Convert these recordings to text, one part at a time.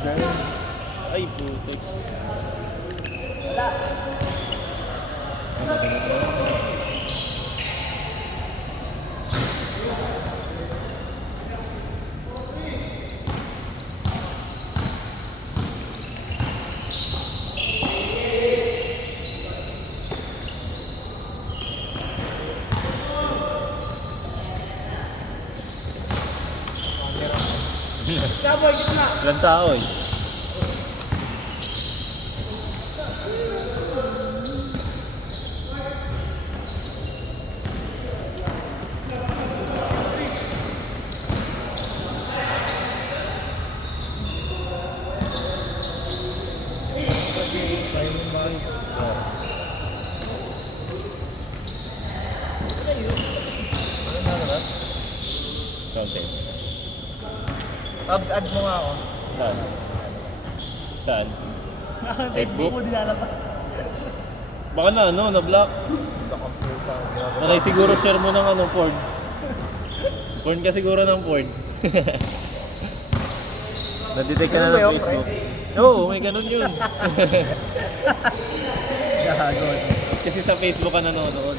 Ay, putik. Ilang tao eh. Konti. Tabs, add mo nga ako. Saan? Saan? Facebook? Mo dinalabas. Baka na ano, na-block. Malay siguro share mo ng ano, porn. Porn ka siguro ng porn. Na-detect ka na ng Facebook. Oo, may ganun yun. Gagon. Kasi sa Facebook ka nanonood.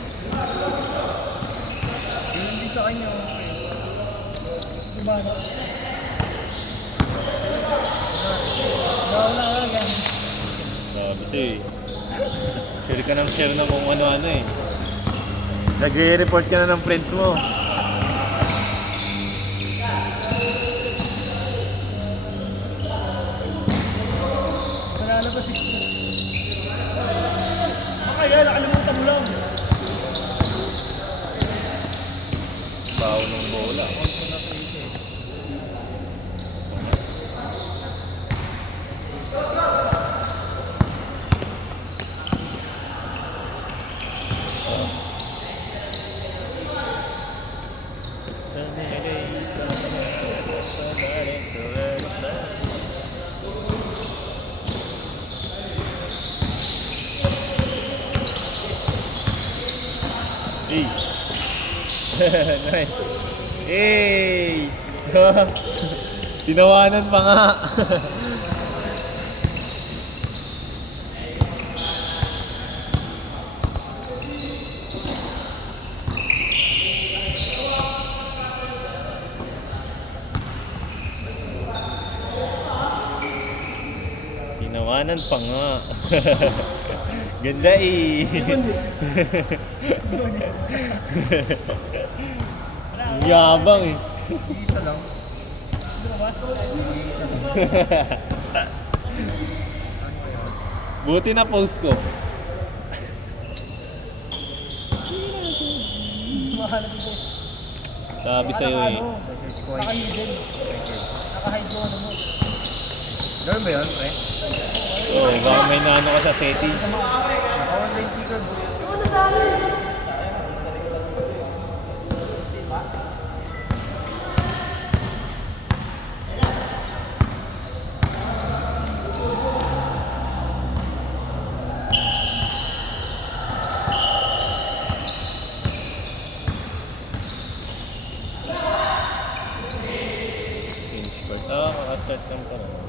Yun din sa kanya. Diba na? Wala yan. Kasi share ka ng share na kung ano-ano eh. Nag-report ka na ng friends mo. Nalalabas ito. Kaya nakalimutan mo lang. Baho ng bola. Hey. Nice. Hey. Tinawanan pa nga. Tinawanan pa nga. Ganda eh. Yabang eh. Isa lang. Buti na post ko. Sabi sa'yo eh. Naka-hidden. Naka-hide mo ano mo. Gawin ba yun, pre? Oo, baka may naano ka sa setting. Naka-online secret. Kakastart lang pa naman.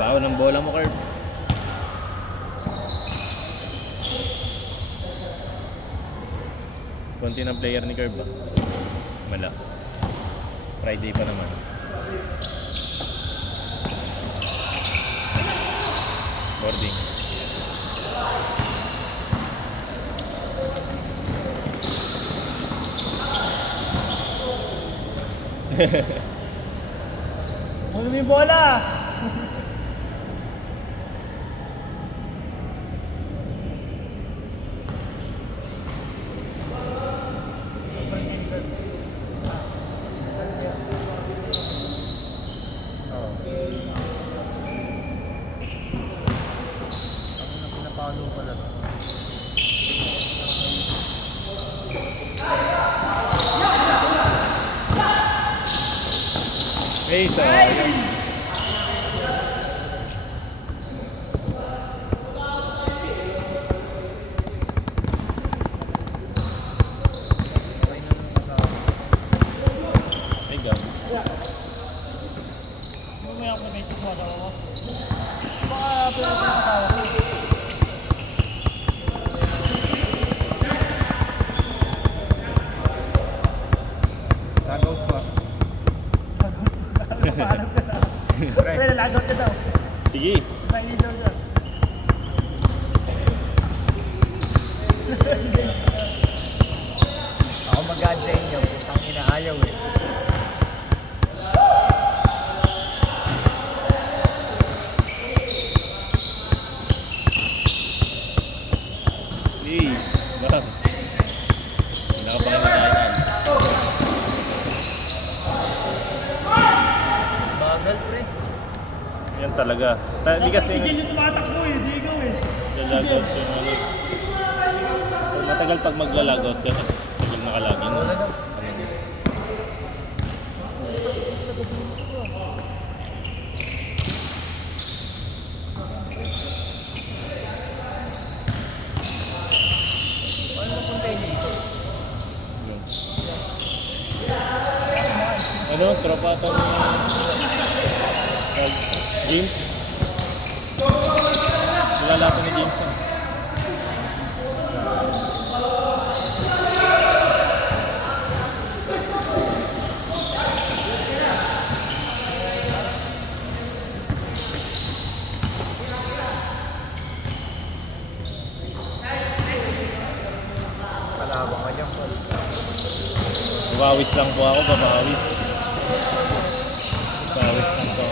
Baho ng bola mo, Carb. Konti ng player ni Carb ba? Wala. Friday pa naman. Boarding. Ano may bola? Pinapalo pala to. Ay, sayang. Ay, gabi. Mamaya ako may kuswa daw ako. Baka pwede ko kasawa ko. Lagout pa. Pre, lagout ka daw. Sige. Pahingin daw siya. Ako mag-adya inyo. Putang inaayaw eh. Hey, bang. Wala ka pang nakataan. Bagal, pre. Yan talaga. Di kasi yung tumatakbo eh, di ikaw eh. lalagot yung ano. Pag matagal pag maglalagot ka, tagal nakalagi mo. Ano na punta yun dito? Ano, tropa ito ni James? Kilala ito ni James. Kalabang ka dyan, po. Babawis lang po ako, babawis. Babawis lang po.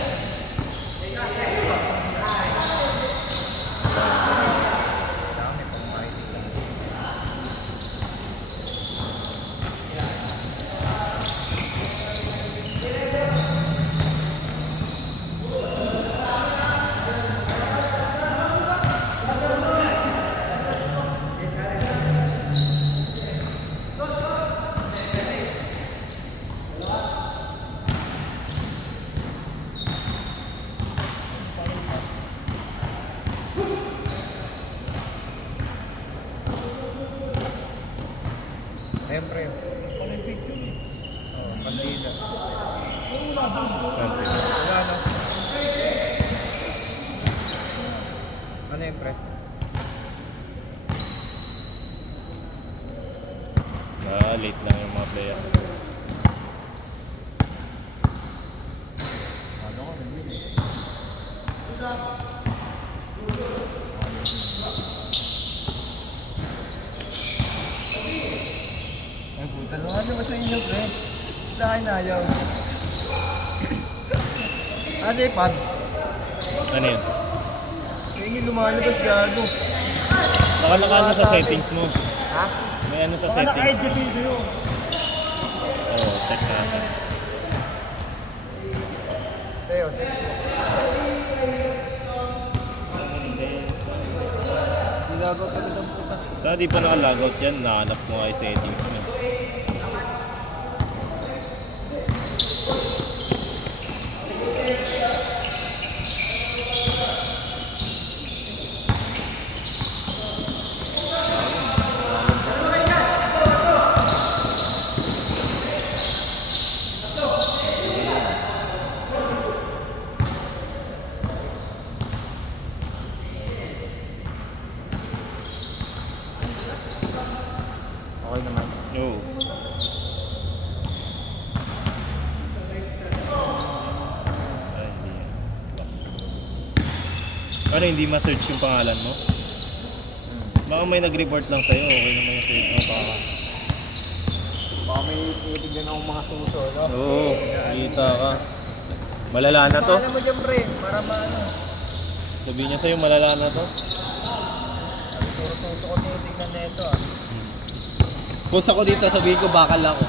Dami pang kahit. Siyempre. Oh, pandila. Wala no? Ano yun, pre? Late lang yung mga player. Ano ko, nandun eh. Ay puta, ano ba sa inyo, pre? Sa akin ayaw. Ano yung pad? Ano yun? Tingin lumalabas gago. Baka naka sa settings mo. Ha? May ano sa Baka settings naka-edge mo. yung video. Oo, check natin. Sa'yo, sa'yo. Nilago ka rin ang puta. Kaya di pa nakalogout yan, nahanap mo nga yung settings mo. Okay naman. Oo. Ay, hindi yan. Ano, hindi ma-search yung pangalan mo? Baka may nag-report lang sa'yo, okay naman yung search mo. Baka may titignan akong mga suso, no? Oo, kita ka. Malala na to. Paano mo dyan, pre? Para maano. Sabihin niya sa'yo, malala na to. Sabi puro suso ko tinitignan na ito, ah. Post ako dito, sabihin ko bakal ako.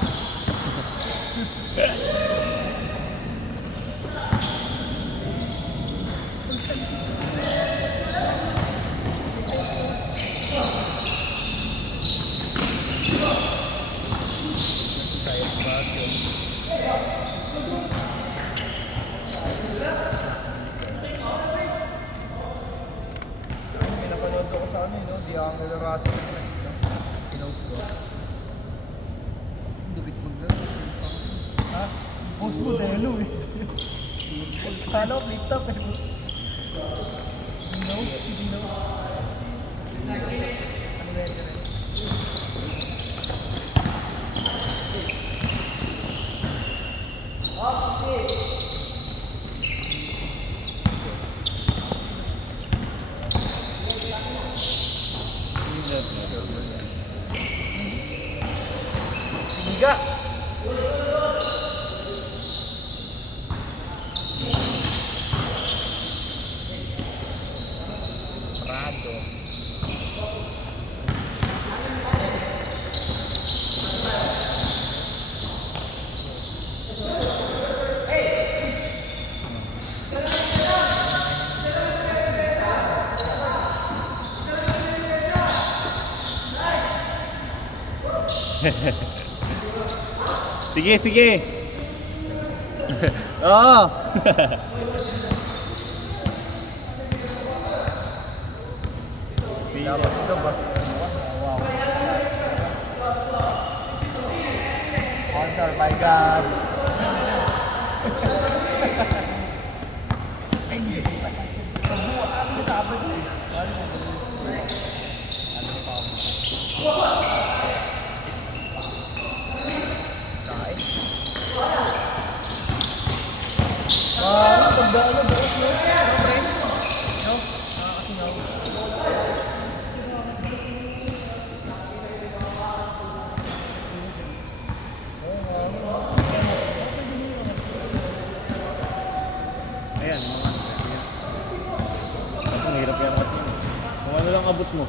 Angelo Russell na nakita. Pinost ko. Dubit mo na. Ha? Post mo delo eh. Kala ko flip top eh. Dino? Dino? Tiga. Prado. Sige, sige. Oo. Dapat ito ba? Wow. Sponsor by God. Ay, hindi. Sabi ko sabi ko. Pagdaan na bukas mo. No, friend? No? Nakakasingaw. Ayan, mga ayan. Mas mahirap yan. Kung ano lang abot mo.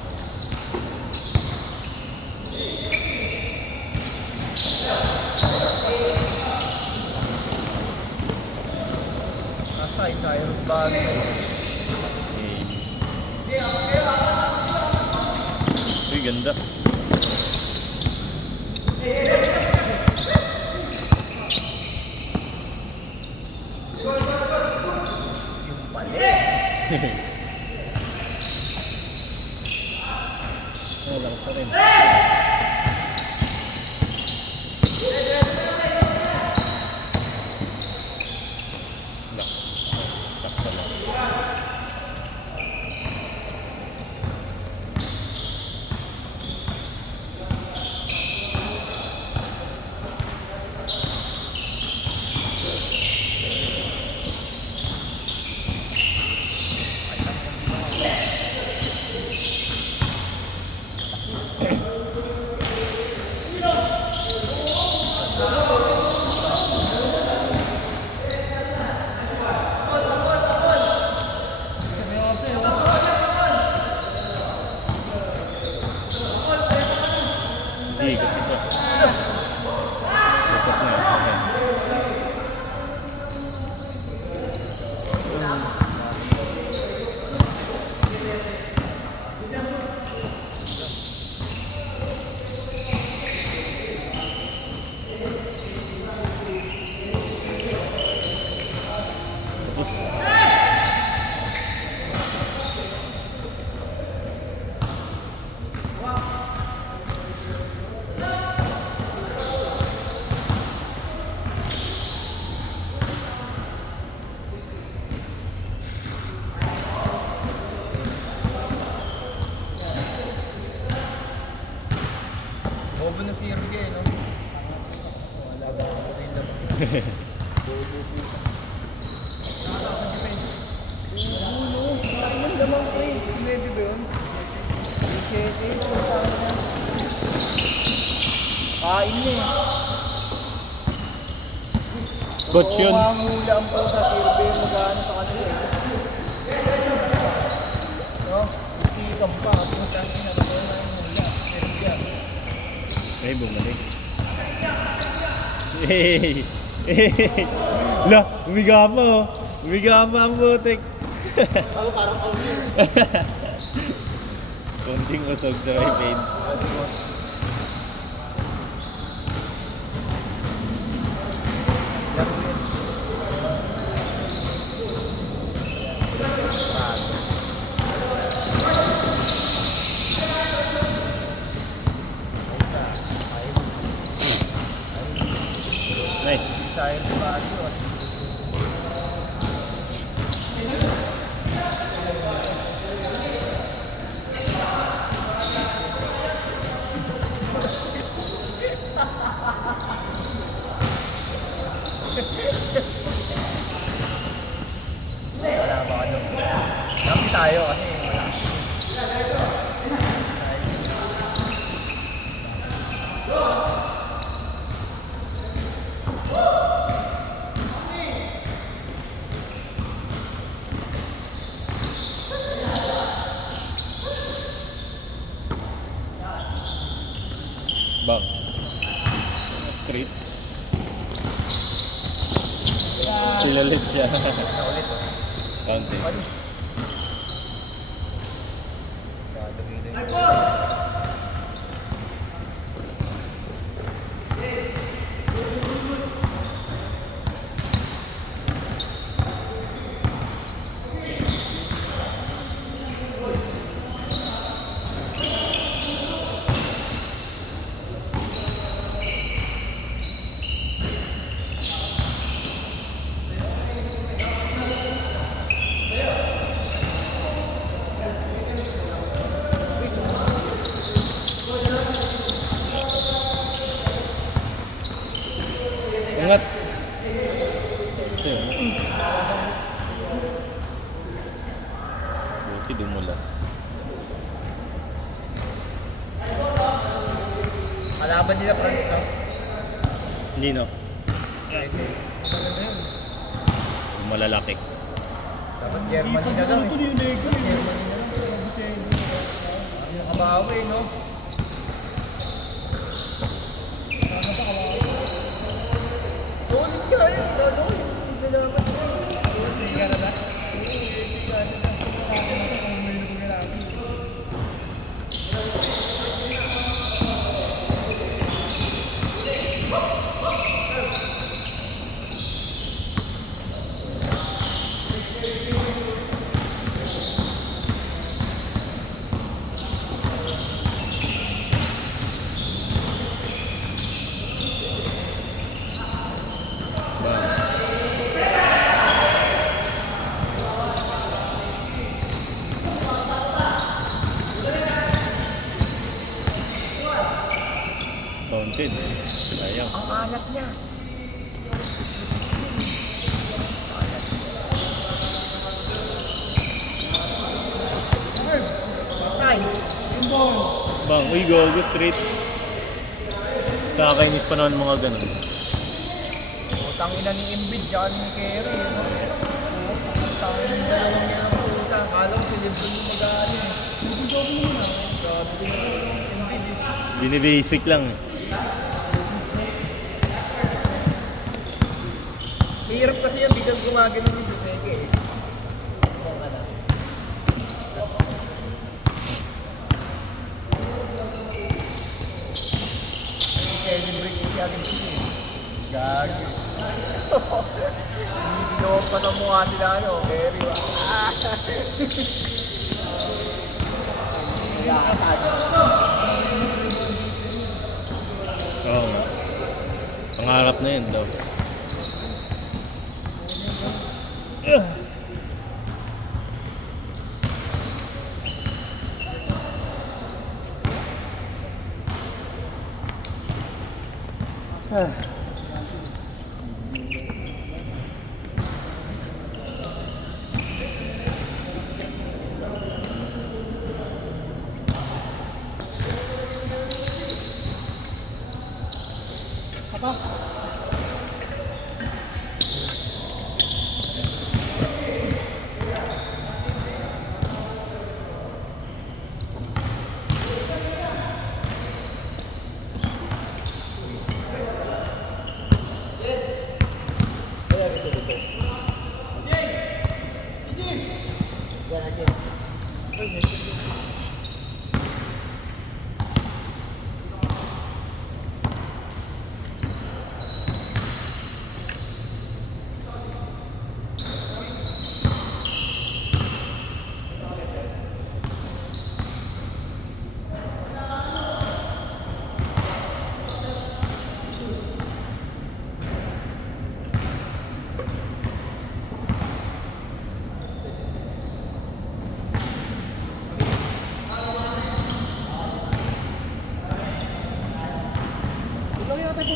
Nasa Cyrus Bag. Uy, ganda. Yung pali. Lang sa rin. Sakto lang. Sige, ito. Dapat na yun. Okay. Bobo na si Irge, no? Wala ba ako rin naman. Ayun naman ko eh. Sinedi ba yun? Sinedi, saan na? Kain na eh. Coach yun. Oo, hula ang po sa Irge, mag-ano sa kanila eh. No? Itikam pa. Punta ang pinagawin na yung hula. Irge. Ay, bumalik. Hey! Hey! La, umiga pa oh. Umiga pa ang butik. Ako parang obvious. Konting usog sa may pain. tayo kasi wala. Bang. Straight. Still ulit siya. Ulit oh. Counting. Panis. Angat. Siya. Buti dumulas. Kalaban nila France no? Hindi no. Kasi maganda yun. Malalaki. Dapat Germany na lang eh. Germany na lang. Ano kabawi no? Solid ka yun. Ano? Hindi na naman. Siga na ba? Siga na ba? Counted. Sayang. Ang alat niya. Patay. Bang, uy, go straight. Mas nakakainis pa naman mga ganun. Utang ina ni Embiid, tsaka ni Kerry. Utang ina ng dalawang yan ang utang. Kala ko si Lebron yung mag-aano eh. Sabi ko na Embiid eh. Binibasic lang. Mahirap kasi yan, di ka gumagano ni Duterte eh. Celebrate ko siya din siya eh. Gagi. Hindi ginawa pa ng mukha sila ano, very Oo nga. Pangarap na yun daw.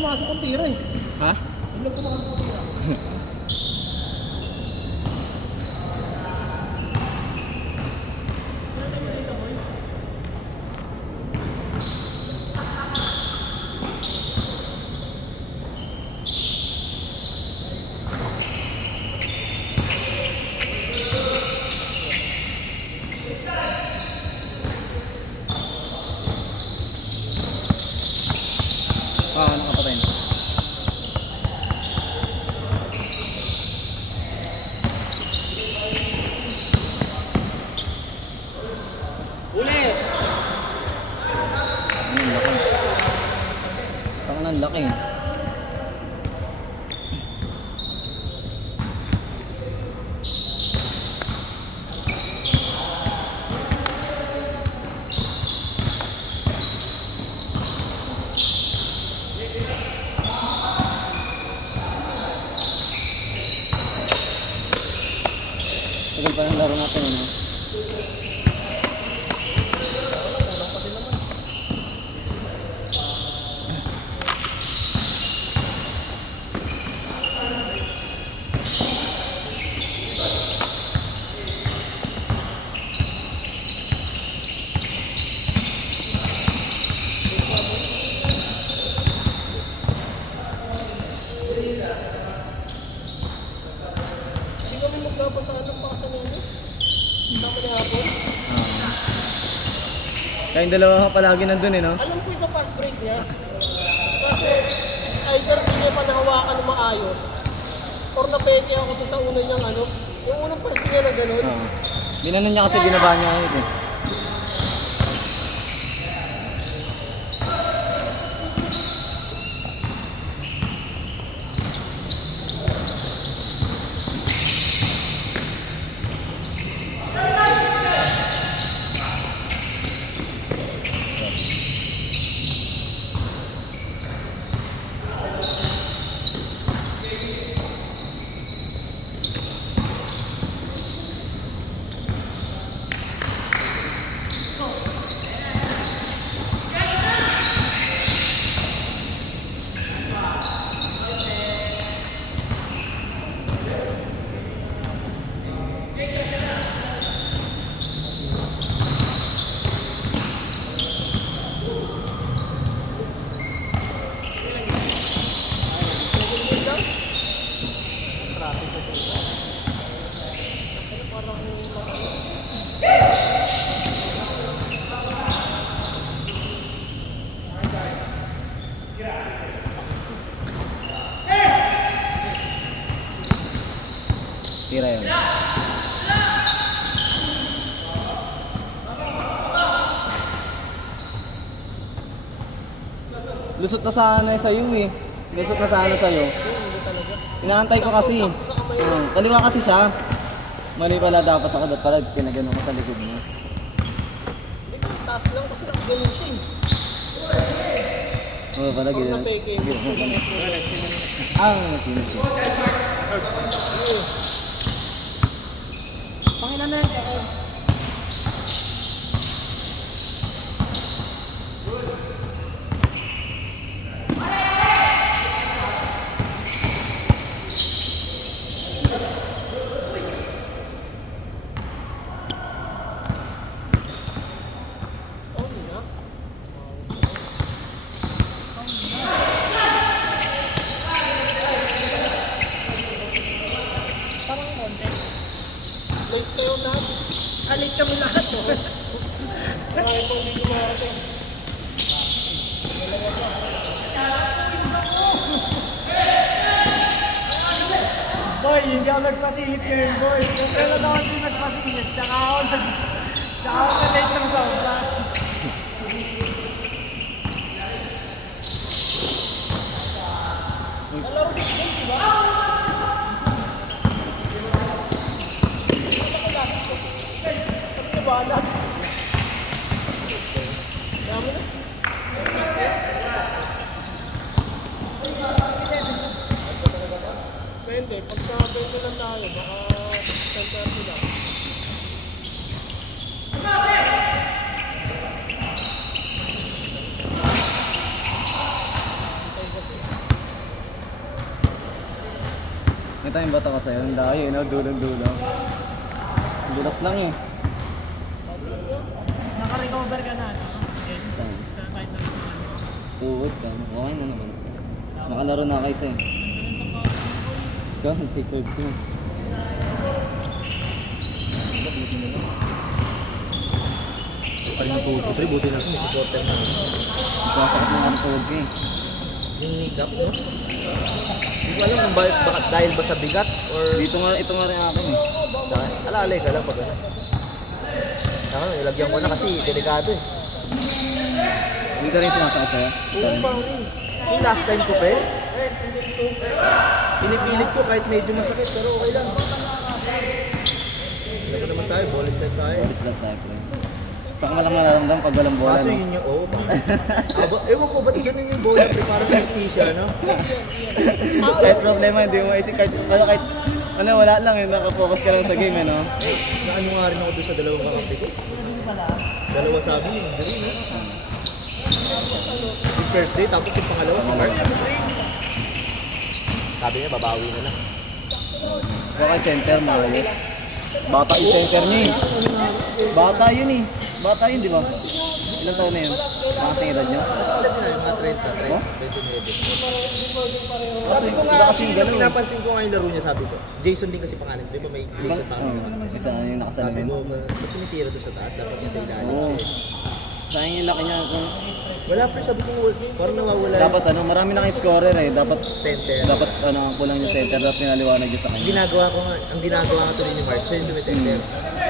pumasok ang tira eh. Ha? Hindi lang pumasok ang tira. eh. Tagal pa ng laro natin, ano? Hindi kami magbabasahan ng pakasa namin. Sama ni Hapon. Kayong dalawa ka palagi nandun eh, no? Alam ko yung pass break niya. Kasi either hindi niya pa nahawakan ng maayos or napeke ako to sa una niyang ano. Yung unang pass niya na gano'n. Oo. Ginanon niya kasi binaba niya ito eh. Tira yun. Lusot na sana sa'yo eh. Lusot na sana sa'yo. Hindi talaga. Inaantay ko kasi. Sa kamay mo. Kaliwa kasi siya. Mali pala dapat ako dapat pala pinagano ko sa likod mo. Hindi, taas lang kasi nakaganon siya eh. Oo pala Pag gano'n. napeke. Ang sinusi. Pangilan na yan. Late kayo lahat. Late kami lahat. Marami pang hindi kumarating. Boy, hindi ako nagpasingit ngayon, boy. Yung kailan ako hindi nagpasingit, tsaka ako na late ng sobra. Hello, di ba? Bala. Dami na. Pwede, pagka 20 lang tayo, baka 10-30 lang. May tayong bata ko sa'yo. Ang dayo, no? Dulo-dulo. Dulas lang eh. Naka-recover ka na, no? Sa side na rin. Tuwod ka. Okay na naman. Nakalaro na kayo sa'yo. Ikaw, take hold ko. Pari ng tuto, pre, buti na may supporter na. Sasakit na ang tuwod ko eh. Yung makeup, no? Hindi ko alam kung baka dahil ba sa bigat or Dito nga, ito nga rin akin eh. alalay ka lang pag ano. Saka ilagyan ko na kasi delikado eh. Hindi ka rin sumasakit sa'yo? Oo, pangin. Yung last time ko, pre. Pinipilit ko kahit medyo masakit, pero okay lang. Alam ko naman tayo, ball step tayo. Alis lang tayo, pre. Baka malang nararamdaman pag walang bola, Kaso no? yun yung, oo, ewan ko, ba't ganun yung bola, pre? Parang justisya, no? Kahit problema, hindi mo maisip. Kahit wala lang, eh, nakafocus ka lang sa game, eh, no? Naano nga rin ako doon sa dalawang kakampi ko. Dalawa sabi yun, hindi no? Yung first day, tapos yung pangalawa si Mark. Sabi niya, babawi na lang. Baka center, maayos. Bata yung center niya, eh. Bata yun, eh. Bata yun, di ba? Ilang taon na yun? Mga kasing edad niya? Kasi ulit din yung mga 30, Oh? 29. Sabi ko nga, Kasi pinapansin ko nga yung laro niya, sabi ko. Jason din kasi pangalan, di ba may Jason pa? Isa na yung Sabi nakasalamin. mo, ba't tumitira doon sa taas? Dapat niya sa ilalim. Oo. Sayang yung laki niya. Wala pre, sabi ko, parang nawawala Dapat marami na kayong scorer, eh. center. Dapat kulang yung center. Dapat pinaliwanag yun sa Ang kanya. ginagawa ko tuloy ni Mark, siya yung sumisenter.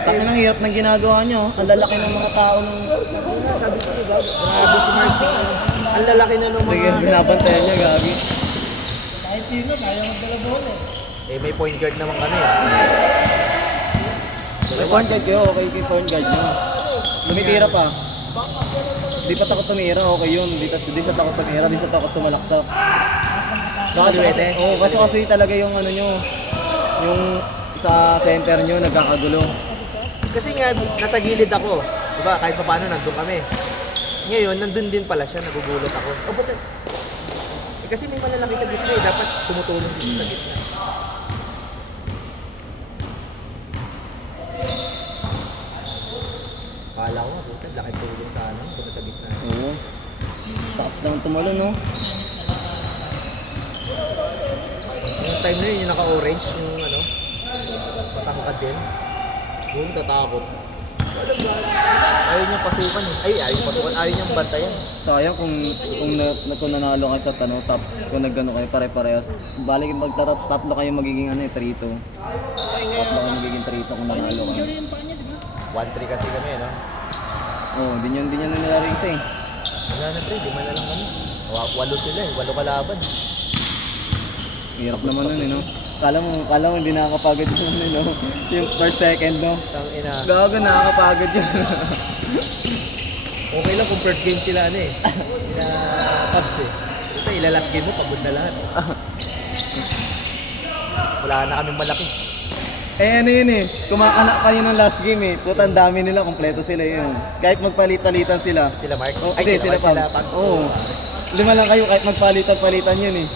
Taki ng hirap ng ginagawa niyo. Ang lalaki ng mga tao nung Sabi ko, diba? Grabe si Mark. Ang lalaki na ng mga... binabantayan niya, gagi. Kahit sino, kaya magdala bola eh. Eh, may point guard naman kami. May point guard kayo, okay kay point guard niyo. Tumitira pa. Di pa takot tumira, okay yun. Di siya takot tumira, di siya takot sumalaksak. Oo, kasi talaga yung ano nyo, yung sa center nyo, nagkakagulo. Kasi nga, nasa gilid ako. Diba, kahit pa paano, nandun kami. Ngayon, nandun din pala siya, nagugulat ako. Oh, ba't? Kasi may malalaki sa gitna eh, dapat tumutulong din sa gitna. Kala ko nga, buta, laki tulong sa ano, kung sa gitna. Oo. Taas lang tumalo, no? Yung time na yun, yung naka-orange, yung ano, patangkad din. Doon tatakot. Ayaw niyang pasukan eh. Ayaw pasukan, ayaw niyang bantayan. Sayang kung nanalo kayo sa top, kung nagano kayo pare-parehas. Balik yung tatlo kayo magiging 3-2. Tatlo kayo magiging 3-2 kung nanalo kayo. 1-3 kasi kami, no? Oo, di nyo na nilalari isa, eh. Wala na pre, 5 na lang kami. 8 sila eh, 8 kalaban. Hirap naman nun, eh, no? Kala mo hindi nakakapagod yun, no? Yung first second, no? Tangina. Gago, nakakapagod yun. Okay lang kung first game sila ano eh. Na Cubs eh. Ito, ilalas game mo, pagod na lahat. Wala na kaming malaki. Ano yun, eh? Kumakanak kayo ng last game, eh. Putang dami nila, kompleto sila yun. Kahit magpalit-palitan sila. Sila Mark? Oh, Ay, hindi, sila Mark, Pabs. Oo. 5 lang kayo, kahit magpalitan-palitan yun, eh.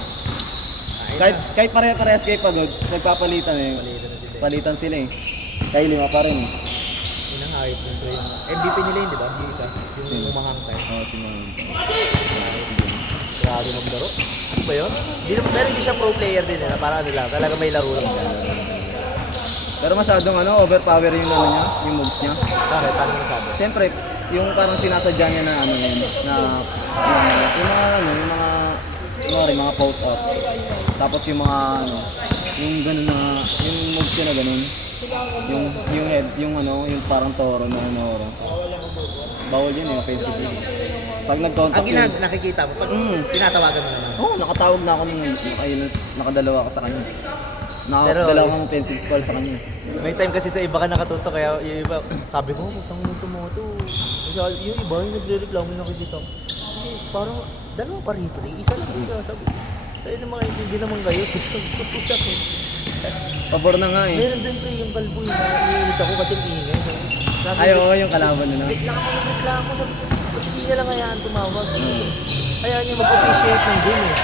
Kahit pare-parehas kayo pagod, nagpapalitan, eh. Palitan na sila. Palitan sila, eh. Kayo 5 pa rin, eh. Yun ang hype yung pre. MVP nila yun, di ba? Yung isa. Yung umahang tayo. Oo, sige. Grabe maglaro. Ano ba yun? Pero hindi siya pro player din eh. Para ano lang. Talaga may laro lang siya. Pero masyadong overpower yung niya, yung moves niya. Bakit? Paano masabi? Siyempre, yung parang sinasadya niya na yun, na yung mga post up. Tapos yung mga yung gano'n na, yung moves niya na gano'n. Yung head, yung parang toro na bawal yun, yung offensive. Pag nag-contact yun. Nakikita mo, pag tinatawagan mo naman. Oo, nakatawag na ako nung nakadalawa ka sa kanya. Pero- Nakadalawang offensive call sa kanya. May time kasi sa iba ka nakatuto, kaya yung iba, sabi ko, kusang mo tumoto. Yung iba, yung nagre-reklamo yung nakikita ko. Parang, dalawa pa rin, isa lang isa. Sabi ko, tayo naman, hindi naman kayo. Kusang ko. Pabor na nga, eh. Meron din pa yung kalbo, yung naiinis ako kasi ingay. Sabi Ay, ko, oo, yung kalaban na. reklamo, sabi ko, ba't hindi niya lang hayaan tumawag? Hayaan niya mag-appreciate ng game eh.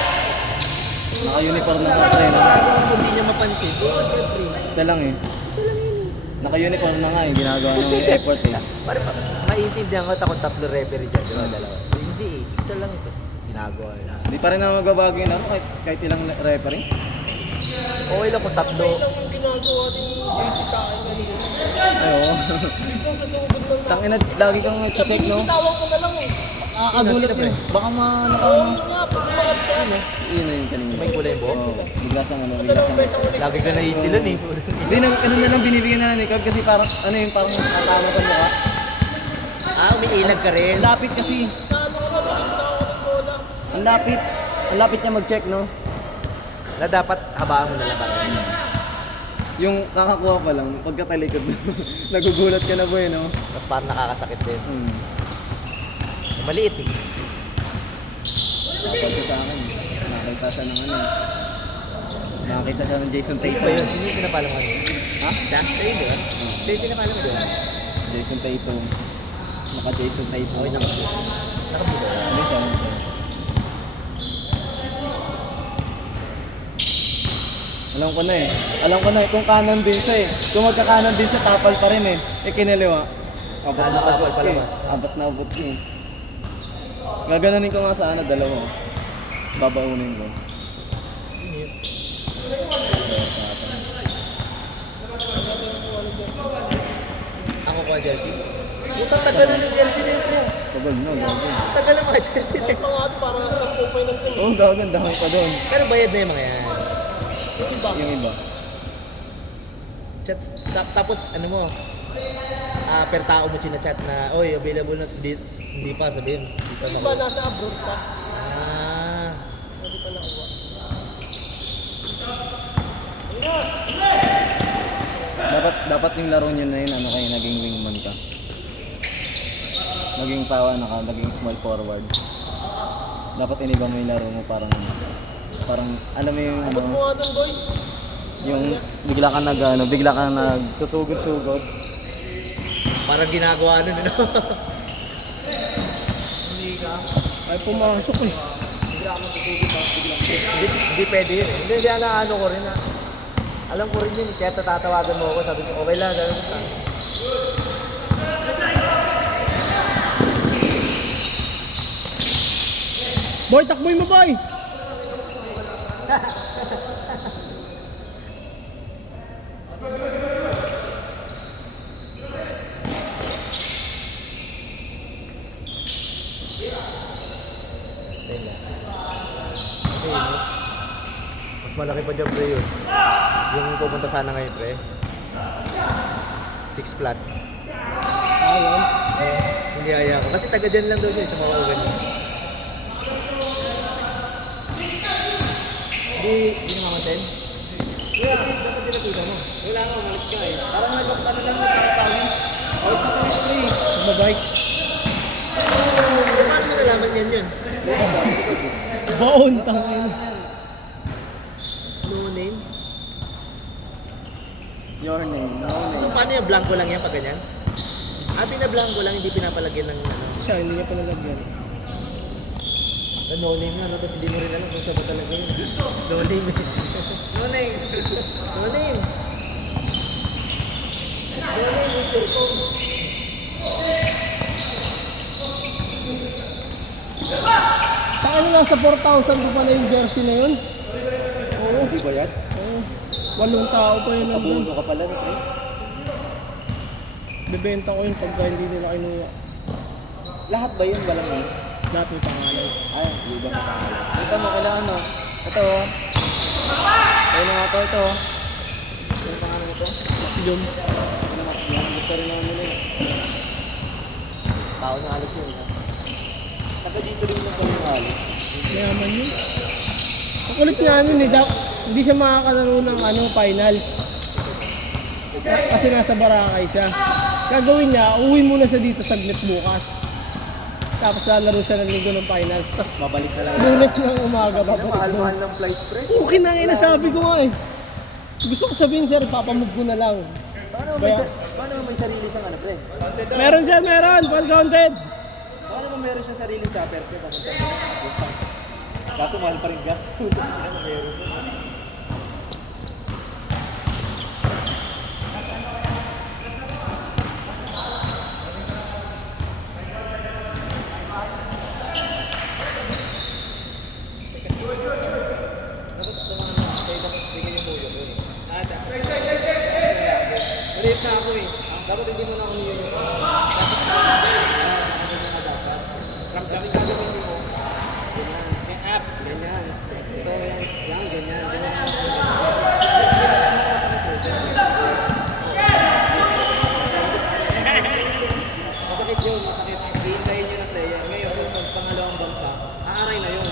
Naka-uniform na nga, pre. Kung hindi niya mapansin, syempre. Isa lang, eh. Isa lang yun eh. Naka-uniform na nga, eh. Ginagawa ng effort, eh. Para maiintindihan ko takot tatlo referee dyan, di ba? Dalawa. Hindi eh, isa lang ito. Ginagawa yun. Di pa rin na magbabago yun, kahit ilang referee. Okay lang kung tatlo. Yung ginagawa ni JC sa akin kanina. Ay, oo. Dito sa sugod lang na. Tangina, lagi kang check, no? Tawag ko na lang eh. Nakakagulat Sino, yun. Baka Oo nga, pagbukat siya. Yun na yung kanina. May kulay yung buhok? Oo, bigla siyang Dalawang beses ako Lagi ka naiistilan eh. Hindi, ano na lang binibigyan na ni Cobb kasi parang, parang natama sa mukha. Umiilag ka rin. Ang lapit kasi. Ano ko na, nakita ako ng bola. Ang lapit. Ang lapit niya mag-check, no? Na dapat habaan mo na lang parang. Yung nakakuha pa lang, pagkatalikod mo. Nagugulat ka na, boy, no? Tapos parang nakakasakit din. Hmm. Maliit eh. Dapat siya sa akin. Nakita siya ng ano. Nakakisa siya ng Jason Sino Tatum. ba yun? Sino yung pinapala mo kanina? Ha? Siya? Siya yun, di ba? Siya yung pinapala mo, di ba? Jason Tatum. Naka-Jason Tatum. Okay, nakabuto. Nakabuto. Hindi siya. Alam ko na eh. Alam ko na eh. Kung kanan din siya eh. Kung magkakanan din siya, tapal pa rin eh. Eh kinaliwa. Abot Ano, na tapal, abot palabas? eh. Abot na abot eh. Gaganunin ko nga sana dalawa. Babaunin ko. Ako ko jersey. Putang tagal na yung jersey na yun, pre. Tagal na, gago. Tagal na mga jersey na yun. Oo, gago. Ang dami pa doon. Pero bayad na yung mga yan. Yung iba. Chat, tapos ano mo, per tao mo chat na, oy, available na, hindi pa, sabihin. Hindi pa nasa abroad pa. Ah. Dapat yung laro niyo na yun, ano kayo, naging wingman ka. Naging pawa na ka, naging small forward. Dapat iniba mo yung laro mo parang alam mo yung ano, yung bigla ka nagsusugod-sugod. Parang ginagawa nun, ano? Ay, pumasok eh. Hindi pwede yun. Hindi, ano ko rin na. Alam ko rin yun, kaya tatawagan mo ako, sabi ko, okay lang, sabi ko. Boy, takboy mo, boy! Kasi, mas malaki pa dyan, pre, yun. Yung pupunta sana ngayon, pre. 6 flat. Ayun. Hindi aya ko. Kasi taga dyan lang daw siya sa mga ugan niya. Hindi namamansin? Yeah, dapat din nakita mo. Wala nga, umalis ka eh. Parang nagpapano lang mo, parang pawis. Pawis na pawis pre. Mabait. Paano mo nalaman yan yun? Baon, tangin. No name? Your name, no So name. paano yung blanco lang yan pag ganyan? Pinablanco lang, hindi pinapalagyan ng ano. Siya, hindi niya pa nalagyan. No name nga, no? Tapos hindi mo rin alam kung saan ba talaga yun. No name eh. No name. No name. No name, Mr. Kong. Sa ano nasa 4,000 ko pala yung jersey na yun? Oo. Hindi ba yan? Oo. 8 tao pa yun nandun. Abuno ka pala, pre. Bebenta ko yun pagka hindi nila kinuha. Lahat ba yun walang name? Lahat may pangalan. Ay, hindi ba makakalala? Ito mo, kailangan no? Ito oh. Ayun nga ito, ito oh. Ano pangalan ito? Yun. Ano nga, yan, gusto rin naman nila eh. Tao na halos yun. Saka dito rin lang kami halos. Mayaman yun. Ang kulit nga nun eh. Hindi siya makakalaro ng finals. Kasi nasa Boracay siya. Gagawin niya, uwi muna siya dito saglit bukas. Tapos lalaro siya ng linggo ng finals. Tapos Babalik na lang. lunes ng umaga Ano, babalik mo. mahal-mahal ng flight, pre. Okay na nga sabi ko nga eh. Gusto ko sabihin sir, papamove ko na lang. Paano may sarili siyang ano, pre? Meron sir, meron! Well counted! Paano naman meron siyang sariling chopper, pre? Papunta. Kaso mahal pa rin gas. Maliit na ako eh. Dapat hindi mo na ako yun. Kasi gagawin mo, may app, ganyan. Ito yan, ganyan. Masakit yun, masakit. Hintayin nyo na player. Ngayon, kung magpangalawang bangka, aaray na yun.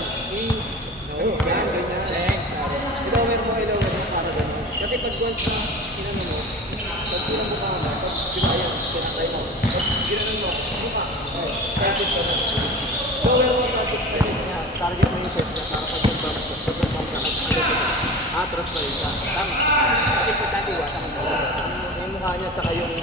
twice na kinano mo, pag pinamukha mo, pag pinaya, pinatay mo, pag ginanon mo, mukha, target ka na. Gawin mo sa target niya, target mo yung chest niya para pag nag-bump ka, atras na rin ka. Tama. Kasi importante, iwasan ka. Yung mukha niya, tsaka yung